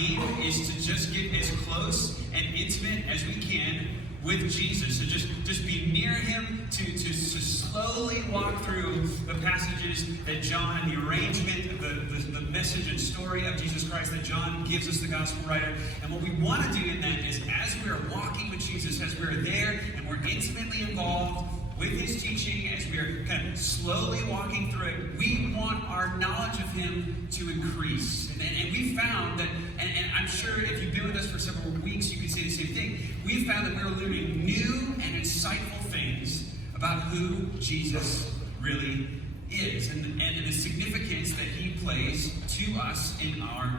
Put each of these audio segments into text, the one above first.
aim is to just get as close and intimate as we can with Jesus, to just be near him, to slowly walk through the passages that John, and the arrangement, the message and story of Jesus Christ that John gives us, the gospel writer. And what we want to do in that is, as we are walking with Jesus, as we're there and we're intimately involved with his teaching, as we're kind of slowly walking through it, we want our knowledge of him to increase. And we found that, and I'm sure if you've been with us for several weeks, you can say the same thing. We've found that we're learning new and insightful things about who Jesus really is, and the significance that he plays to us in our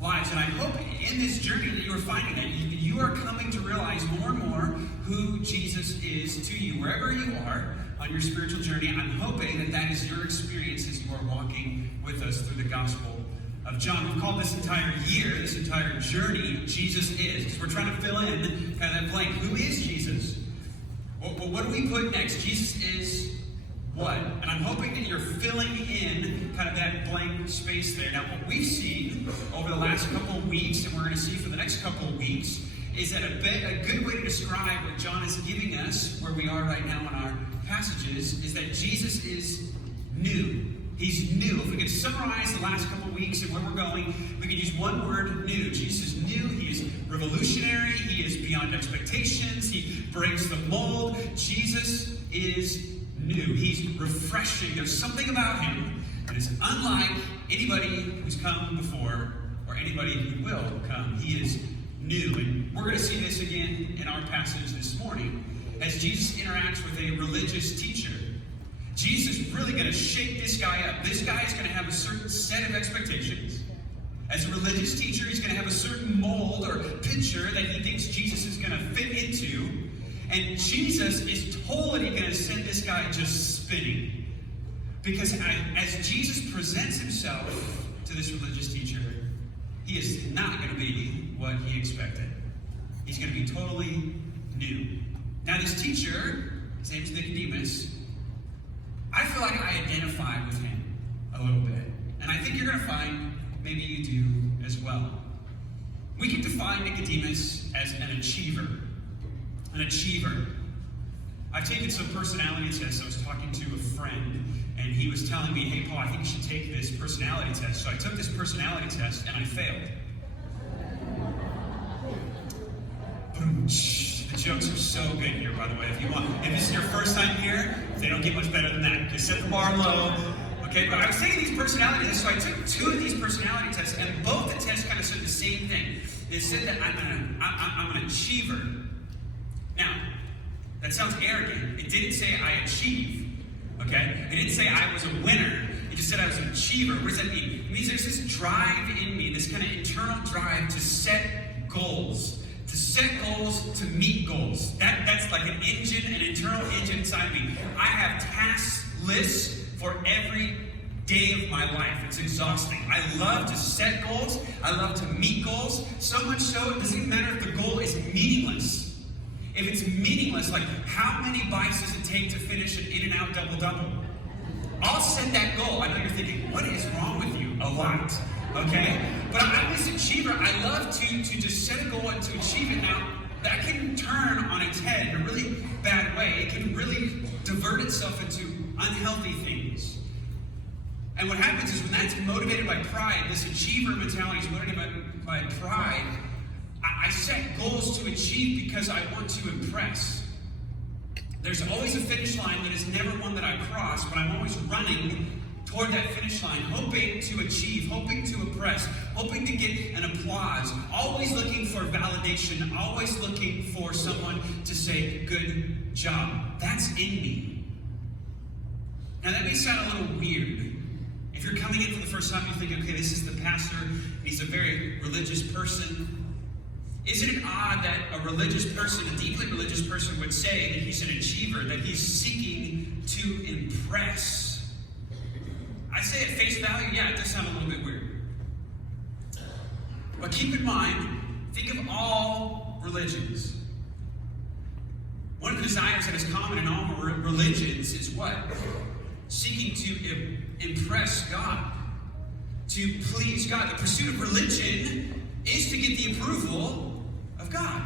lives. And I hope in this journey that you are finding that you are coming to realize more and more who Jesus is to you. Wherever you are on your spiritual journey, I'm hoping that that is your experience as you are walking with us through the Gospel of John. We've called this entire year, this entire journey, Jesus Is. Because we're trying to fill in kind of that blank. Who is Jesus? Well, what do we put next? Jesus is what? And I'm hoping that you're filling in kind of that blank space there. Now, what we've seen over the last couple of weeks, and we're going to see for the next couple of weeks, is that a good way to describe what John is giving us, where we are right now in our passages, is that Jesus is new. He's new. If we could summarize the last couple of weeks and where we're going, we could use one word: new. Jesus is new. He is revolutionary. He is beyond expectations. He breaks the mold. Jesus is new. He's refreshing. There's something about him that is unlike anybody who's come before or anybody who will come. He is new. And we're going to see this again in our passage this morning as Jesus interacts with a religious teacher. Jesus is really going to shake this guy up. This guy is going to have a certain set of expectations. As a religious teacher, he's going to have a certain mold or picture that he thinks Jesus is going to fit into. And Jesus is totally going to send this guy just spinning. Because as Jesus presents himself to this religious teacher, he is not going to be what he expected. He's going to be totally new. Now, this teacher, his name is Nicodemus, I feel like I identify with him a little bit. And I think you're going to find maybe you do as well. We can define Nicodemus as an achiever. An achiever. I've taken some personality tests. I was talking to a friend, and he was telling me, hey, Paul, I think you should take this personality test. So I took this personality test, and I failed. The jokes are so good here, by the way. If this is your first time here, they don't get much better than that. Just set the bar low. Okay, but I was taking these personality tests, so I took two of these personality tests, and both the tests kind of said the same thing. It said that I'm an achiever. Now, that sounds arrogant. It didn't say I achieve. Okay? It didn't say I was a winner. It just said I was an achiever. What does that mean? It means there's this drive in me, this kind of internal drive to set goals. To set goals, to meet goals. That's like an engine, an internal engine inside me. I have task lists for every day of my life. It's exhausting. I love to set goals. I love to meet goals. So much so, it doesn't even matter if the goal is meaningless. If it's meaningless, like how many bites does it take to finish an In-N-Out double-double? I'll set that goal. I know you're thinking, what is wrong with you? A lot. Okay? But I'm this achiever. I love to just set a goal and to achieve it. Now, that can turn on its head in a really bad way. It can really divert itself into unhealthy things. And what happens is when that's motivated by pride, this achiever mentality is motivated by pride, I set goals to achieve because I want to impress. There's always a finish line that is never one that I cross, but I'm always running toward that finish line, hoping to achieve, hoping to impress, hoping to get an applause, always looking for validation, always looking for someone to say, good job. That's in me. Now that may sound a little weird. If you're coming in for the first time, you think, okay, this is the pastor, he's a very religious person. Isn't it odd that a religious person, a deeply religious person, would say that he's an achiever, that he's seeking to impress? I say at face value, yeah, it does sound a little bit weird. But keep in mind, think of all religions. One of the desires that is common in all religions is what? Seeking to impress God, to please God. The pursuit of religion is to get the approval of God.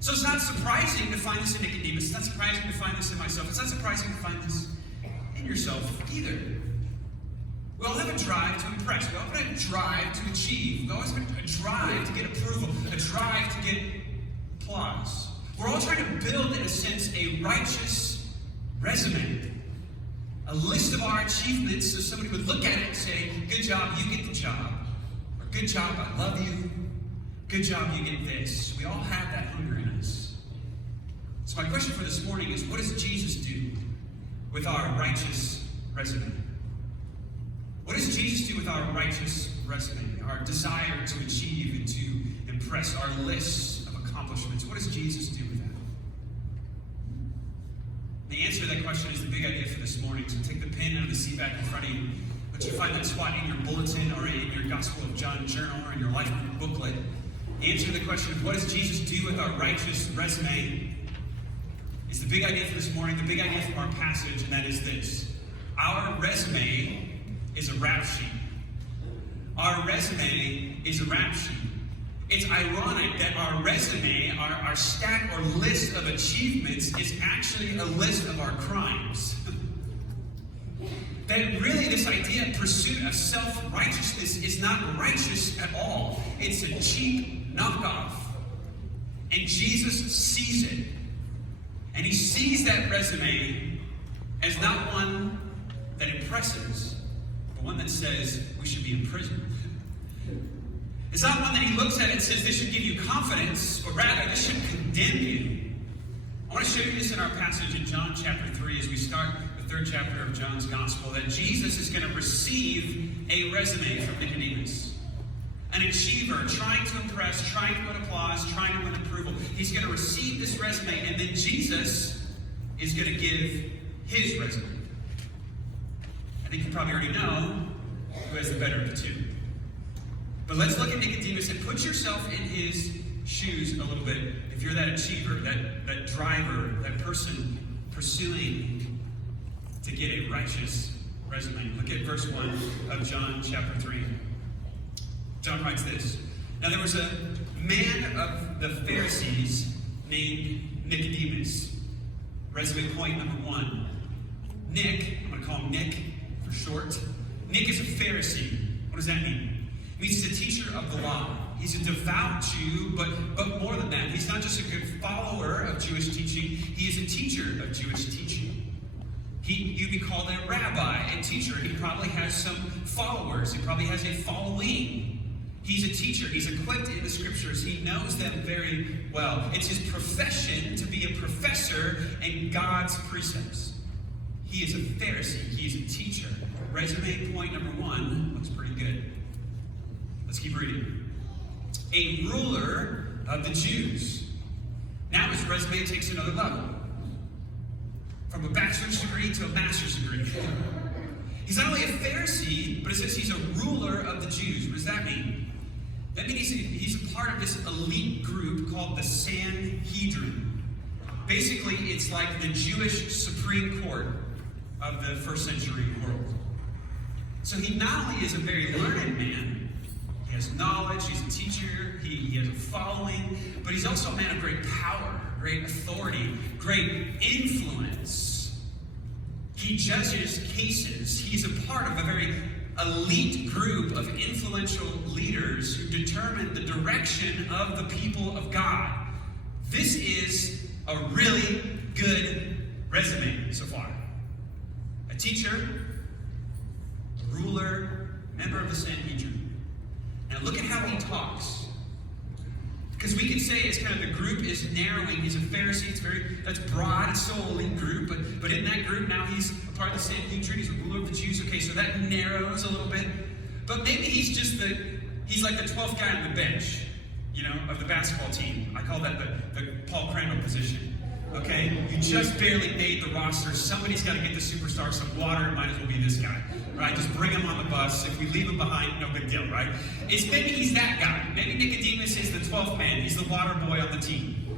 So it's not surprising to find this in Nicodemus. It's not surprising to find this in myself. It's not surprising to find this in yourself either. We all have a drive to impress. We all have a drive to achieve. We always have a drive to get approval, a drive to get applause. We're all trying to build, in a sense, a righteous resume. A list of our achievements so somebody would look at it and say, good job, you get the job. Or good job, I love you. Good job, you get this. We all have that hunger in us. So my question for this morning is, what does Jesus do with our righteous resume? What does Jesus do with our righteous resume? Our desire to achieve and to impress, our lists of accomplishments. What does Jesus do with that? The answer to that question is the big idea for this morning. So take the pen out of the seat back in front of you. But you find that spot in your bulletin or in your Gospel of John journal or in your life booklet. The answer to the question of what does Jesus do with our righteous resume is the big idea for this morning, the big idea from our passage, and that is this. Our resume is a rap sheet. Our resume is a rap sheet. It's ironic that our resume, our stack or list of achievements is actually a list of our crimes. That really this idea of pursuit of self-righteousness is not righteous at all. It's a cheap knockoff. And Jesus sees it. And he sees that resume as not one that impresses, but one that says we should be in prison. It's not one that he looks at and says this should give you confidence, but rather this should condemn you. I want to show you this in our passage in John chapter 3 as we start the third chapter of John's Gospel, that Jesus is going to receive a resume from Nicodemus. An achiever, trying to impress, trying to win applause, trying to win approval. He's going to receive this resume, and then Jesus is going to give his resume. I think you probably already know who has the better of the two. But let's look at Nicodemus and put yourself in his shoes a little bit. If you're that achiever, that driver, that person pursuing to get a righteous resume. Look at verse 1 of John chapter 3. John writes this. Now there was a man of the Pharisees named Nicodemus. Resume point number 1. Nick, I'm going to call him Nick for short. Nick is a Pharisee. What does that mean? It means he's a teacher of the law. He's a devout Jew, but more than that, he's not just a good follower of Jewish teaching, he is a teacher of Jewish teaching. You'd be called a rabbi, a teacher. He probably has some followers. He probably has a following. He's a teacher. He's equipped in the scriptures. He knows them very well. It's his profession to be a professor in God's precepts. He is a Pharisee. He's a teacher. Resume point number 1 looks pretty good. Let's keep reading. A ruler of the Jews. Now his resume takes another level. From a bachelor's degree to a master's degree. He's not only a Pharisee, but it says he's a ruler of the Jews. What does that mean? That means he's a part of this elite group called the Sanhedrin. Basically, it's like the Jewish Supreme Court of the first century world. So he not only is a very learned man, he has knowledge, he's a teacher, he has a following, but he's also a man of great power, great authority, great influence. He judges cases. He's a part of a very elite group of influential leaders who determine the direction of the people of God. This is a really good resume so far. A teacher, a ruler, member of the Sanhedrin. Now look at how he talks. Because we can say it's kind of the group is narrowing. He's a Pharisee. That's broad. It's so elite group. But in that group now he's a part of the Sanhedrin. He's a ruler of the Jews. Okay, so that narrows a little bit. But maybe he's like the 12th guy on the bench, of the basketball team. I call that the Paul Crandall position. Okay, you just barely made the roster. Somebody's got to get the superstar some water. It might as well be this guy, right? Just bring him on the bus. If we leave him behind, no big deal, right? Maybe he's that guy. Maybe Nicodemus is the 12th man. He's the water boy on the team.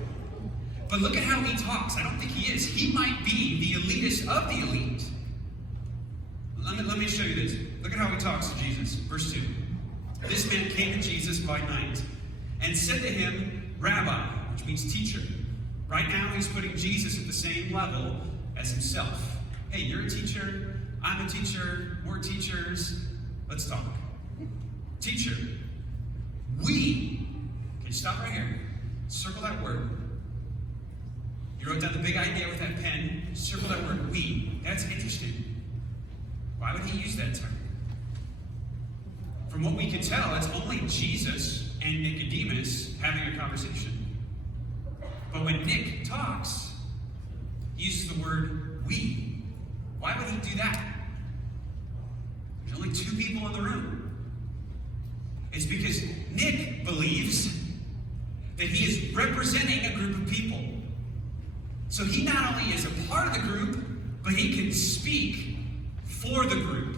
But look at how he talks. I don't think he is. He might be the elitist of the elite. Let me show you this. Look at how he talks to Jesus. Verse 2. This man came to Jesus by night and said to him, Rabbi, which means teacher. Right now he's putting Jesus at the same level as himself. Hey, you're a teacher, I'm a teacher, we're teachers. Let's talk. Teacher, we, can you stop right here? Circle that word. You wrote down the big idea with that pen. Circle that word, we. That's interesting. Why would he use that term? From what we can tell, it's only Jesus and Nicodemus having a conversation. But when Nick talks, he uses the word we. Why would he do that? There's only two people in the room. It's because Nick believes that he is representing a group of people. So he not only is a part of the group, but he can speak for the group.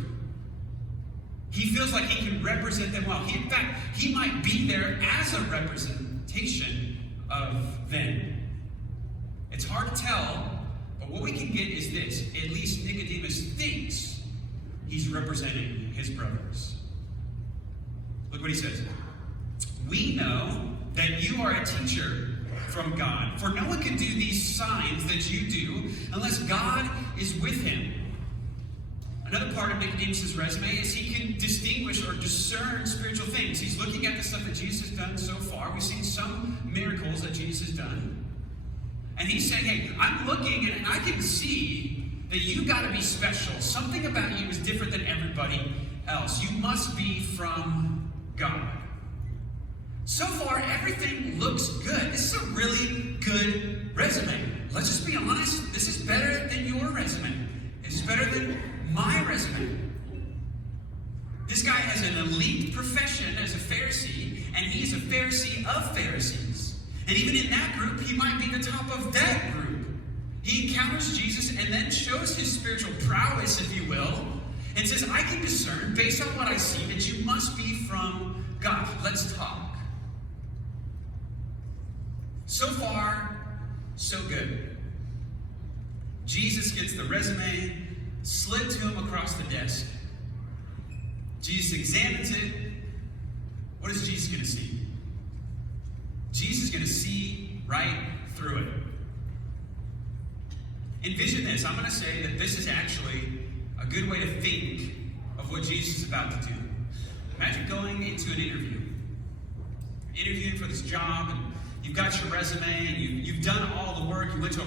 He feels like he can represent them well. In fact, he might be there as a representation of them. It's hard to tell, but what we can get is this. At least Nicodemus thinks he's representing his brothers. Look what he says. We know that you are a teacher from God, for no one can do these signs that you do unless God is with him. Another part of Nicodemus' resume is he can distinguish or discern spiritual things. He's looking at the stuff that Jesus has done so far. We've seen some miracles that Jesus has done. And he's saying, hey, I'm looking and I can see that you got to be special. Something about you is different than everybody else. You must be from God. So far, everything looks good. This is a really good resume. Let's just be honest. This is better than your resume. It's better than my resume. This guy has an elite profession as a Pharisee, and he's a Pharisee of Pharisees. And even in that group, he might be the top of that group. He encounters Jesus and then shows his spiritual prowess, if you will, and says, I can discern, based on what I see, that you must be from God. Let's talk. So far, so good. Jesus gets the resume slid to him across the desk. Jesus examines it. What is Jesus going to see? Jesus is going to see right through it. Envision this. I'm going to say that this is actually a good way to think of what Jesus is about to do. Imagine going into an interview. Interviewing for this job, and you've got your resume, and you've done all the work. You went to a